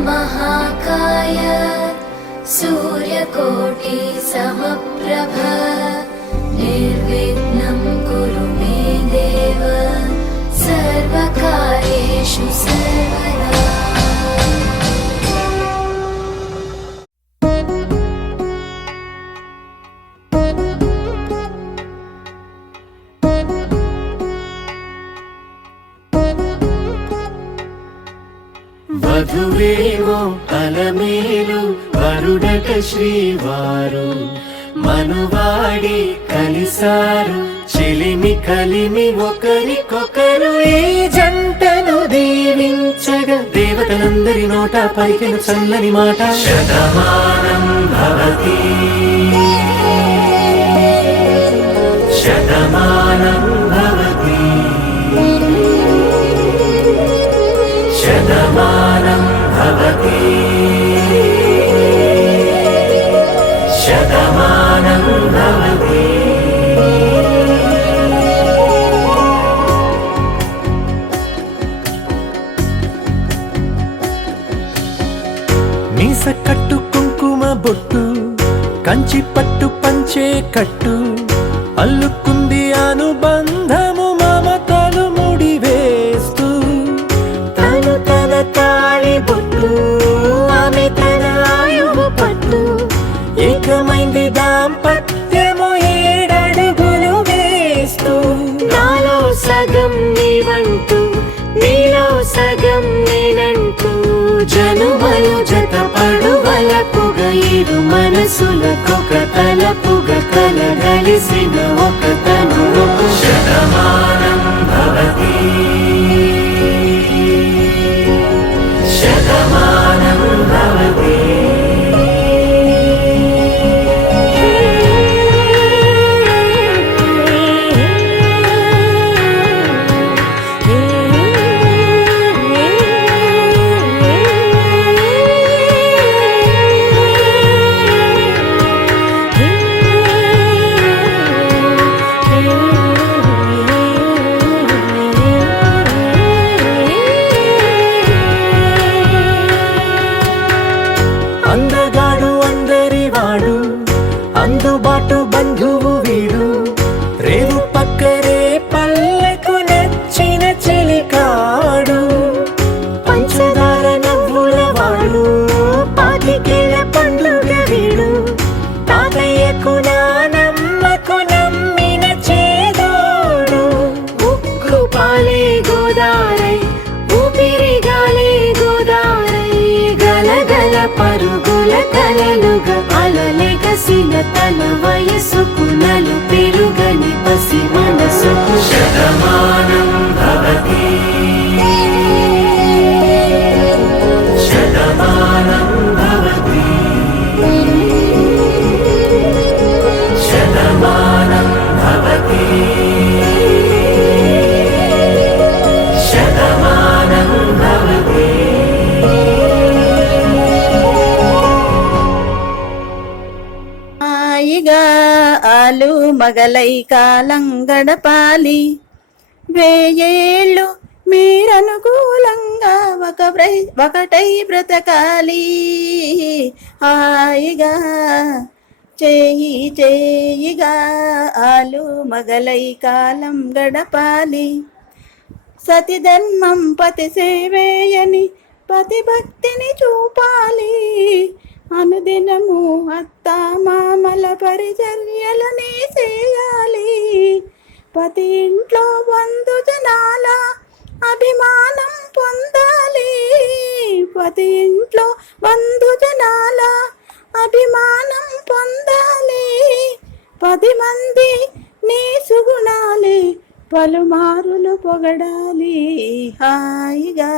महाकाय सूर्यकोटि समप्रभ निर्विघ्नं कुरु मे देव सर्वकार्येषु सर्वदा। వధువేమో అలమేలు వరుడట శ్రీవారు మనువాడి కలిసారు చెలిమి కలిమి ఒకరికొకరు ఈ జంటను దీవించగా దేవతలందరి నోట పలికిన చల్లని మాట శతమానం భవతి శతమానం భవతి శతమానం భవతి శతమానం భవతి। మీస కట్టు కుంకుమ బొట్టు కంచి పట్టు పంచే కట్టు అల్లుకుంది అనుబంధము మమతలు ముడివేస్తూ తను తన తాళి బొట్టు ఆమె తన ఆయువు పట్టు ఏకమైంది దాంపత్యము 7 అడుగులు వేస్తూ నాలో సగం నీవంటూ నీలో సగం నేనంటూ జనుమలు జతపడువలపుగ ఇరు మనసులకొక తలపుగ కలగలిసిన ఒక తను శతమానం భవతి శతమానం భవతి। అందగాడు అందరివాడు అందుబాటు బంధువు వీడు రేవు పక్కరే పల్లెకు నచ్చిన చెలికాడు పంచదార నవ్వుల వాడు పాతికేల పండుగ వీడు తాతయ్యకు నానమ్మకు నమ్మిన చేదోడు ఉక్కు పాలే గోదారై ఊపిరిగాలే గోదారై గలగల పరుగుల కలలుగా అలలెగసిన తన వయసుకు నలు పెరుగని పసి మనసుకు శతమానం భవతి శతమానం భవతి శతమానం భవతి శతమానం భవతి। హాయిగా ఆలు మగలై కాలం గడపాలి 1000 ఏళ్ళు మీరనుకూలంగా ఒకటై బ్రతకాలి హాయిగా చేయి చేయిగా ఆలు మగలై కాలం గడపాలి సతిధర్మం పతి సేవేయని పతి భక్తిని చూపాలి అనుదినము అత్త మామల పరిచర్యలని చేయాలి పతి ఇంట్లో బంధు జనాల అభిమానం పొందాలి పతి ఇంట్లో బంధు జనాల అభిమానం పొందాలి 10 మంది నీ సుగుణాలే పలుమారులు పొగడాలి హాయిగా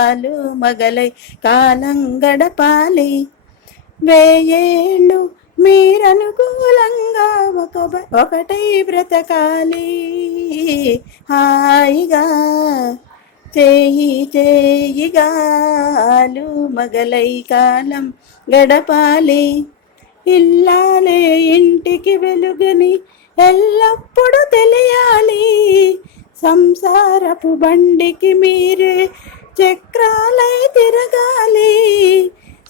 ఆలు మగలై కాలం గడపాలి 1000 ఏళ్ళు మీరనుకూలంగా ఒకటై బ్రతకాలి హాయిగా చేయి చేయిగా ఆలు మగలై కాలం గడపాలి ఇల్లాలే ఇంటికి వెలుగుని ఎల్లప్పుడూ తెలియాలి సంసారపు బండికి మీరే చక్రాలై తిరగాలి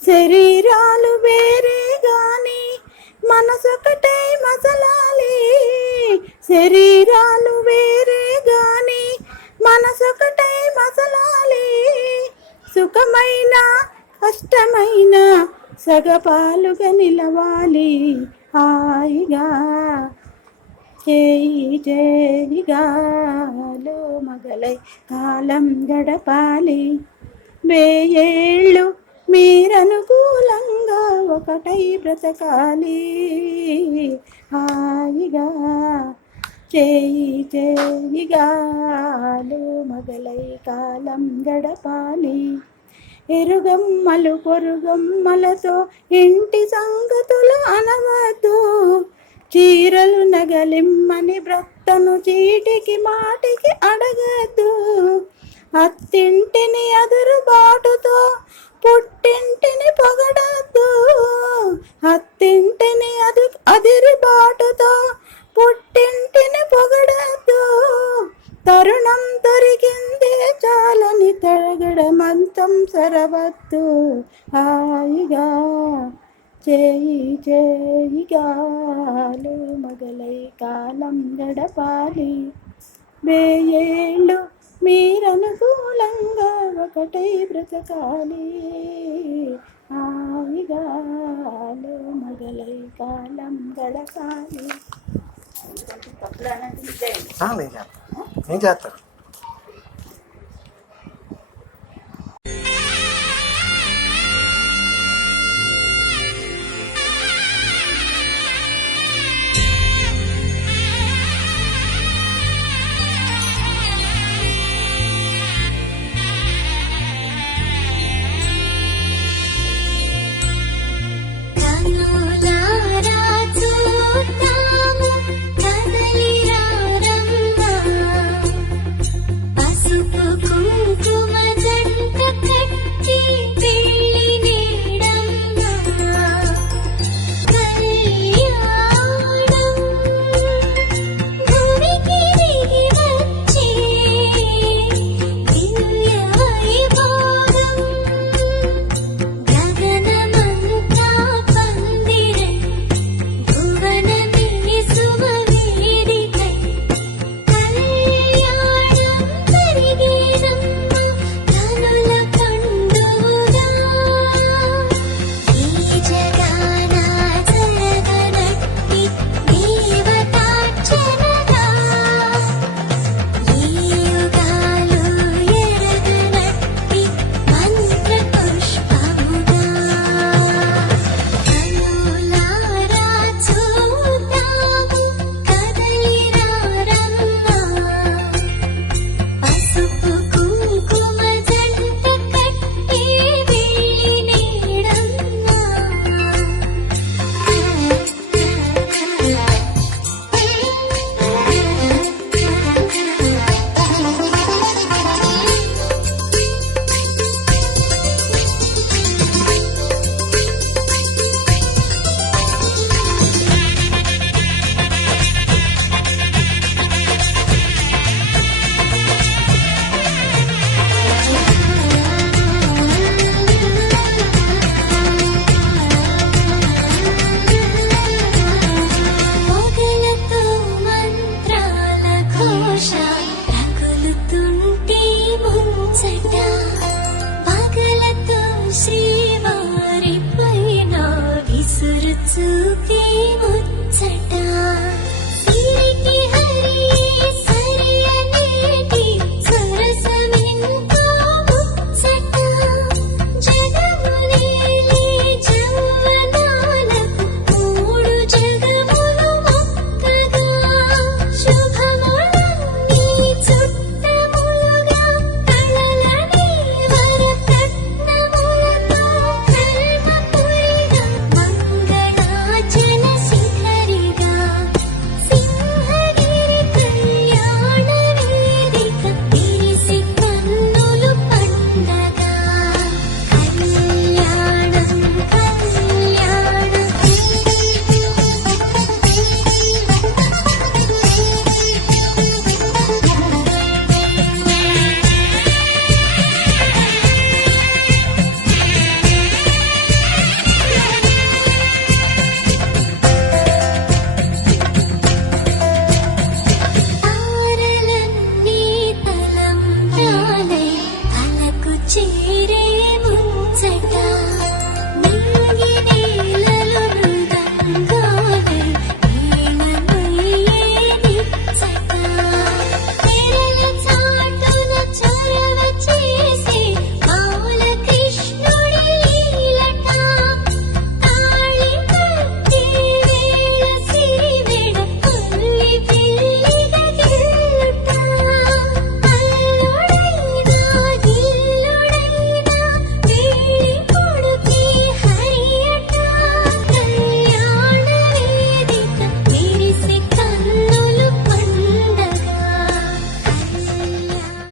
శరీరాలు వేరే గాని మనసొకటే మసలాలి. శరీరాలు వేరే గాని మనసొకటే మసలాలి. సుఖమైన కష్టమైన సగపాలుగా నిలవాలి. హాయిగా చేయి చేయిగాలు మగలై కాలం గడపాలి. వేయేళ్ళు మీరనుకూలంగా ఒకటై బ్రతకాలి. హాయిగా చేయి చేయిగాలు మగలై కాలం గడపాలి. ఎరుగమ్మలు పొరుగమ్మలతో ఇంటి సంగతులు అనవద్దు. చీరలు నగలిమ్మని భర్తను చీటికి మాటికి అడగద్దు. అత్తింటిని అదురుబాటుతో పుట్టింటిని పొగడద్దు. అత్తింటిని అదిరిబాటుతో పుట్టింటిని పొగడద్దు. తరుణం దొరికిందే చాలని తరగడమంతం సరవద్దు. హాయిగా చేయి చేయిగాలు మగలై కాలం గడపాలి. వేయేళ్ళు మీరనుకూలంగా ఒకటై బ్రతకాలి. హాయిగాలు మగలై కాలం గడపాలి. నేను చేస్తాను.